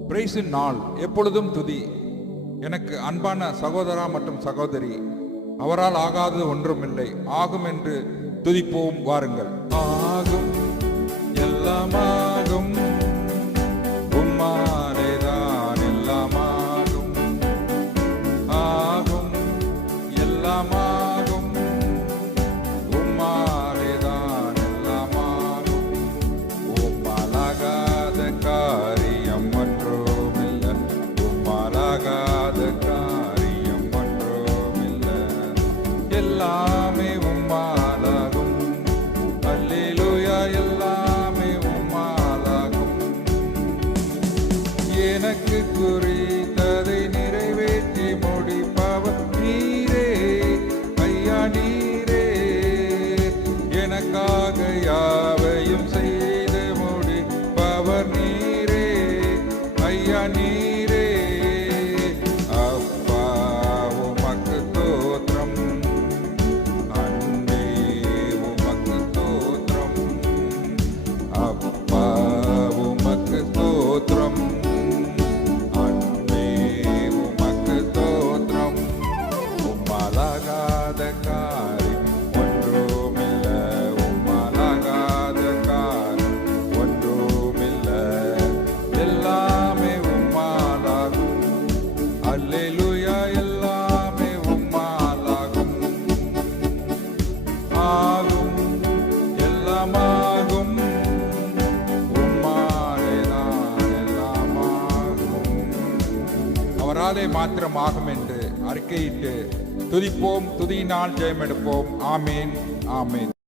பிரைஸின் நாள் எப்பொழுதும் துதி. எனக்கு அன்பான சகோதரா மற்றும் சகோதரி, அவரால் ஆகாதது ஒன்றுமில்லை. ஆகும் என்று துதிப்போம் வாருங்கள். ஆகும், எல்லாமாகும், உம்மாலேதான் எல்லாமாகும். ஆகும், எல்லாமாகும், உம்மாலேதான் எல்லாமாகும். உம்மாலாகாத காரியம் ஒன்றுமில்லை, உம்மாலாகாத காரியம் ஒன்றுமில்லை. எல்லாமே உம்மாலாகும். அல்லேலூயா, எல்லாமே உம்மாலாகும். எனக்கு குறித்ததை நிறைவேற்றி முடிப்பவர் நீரே, ஐயா நீரே. எனக்காக யாவையும் செய்து முடிப்பவர் நீரே, ஐயா நீரே. அப்பா உமக்கு ஸ்தோத்திரம், அன்பே உமக்கு ஸ்தோத்திரம். அப்பா உமக்கு ஸ்தோத்திரம், அன்பே உமக்கு ஸ்தோத்திரம். உம்மாலாகாத காரியம் ஒன்றுமில்லை, உம்மாலாகாத காரியம் ஒன்றுமில்லை. எல்லாமே உம்மாலாகும். அல்லேலூயா, எல்லாமே உம்மாலாகும். ஆகும், எல்லாமாகும், உம்மாலேதான் எல்லாமாகும். அவராலே மாத்திரம் ஆகும் என்று அறிக்கையிட்டு துதிப்போம். துதியினால் ஜெயம் எடுப்போம். ஆமேன், ஆமேன்.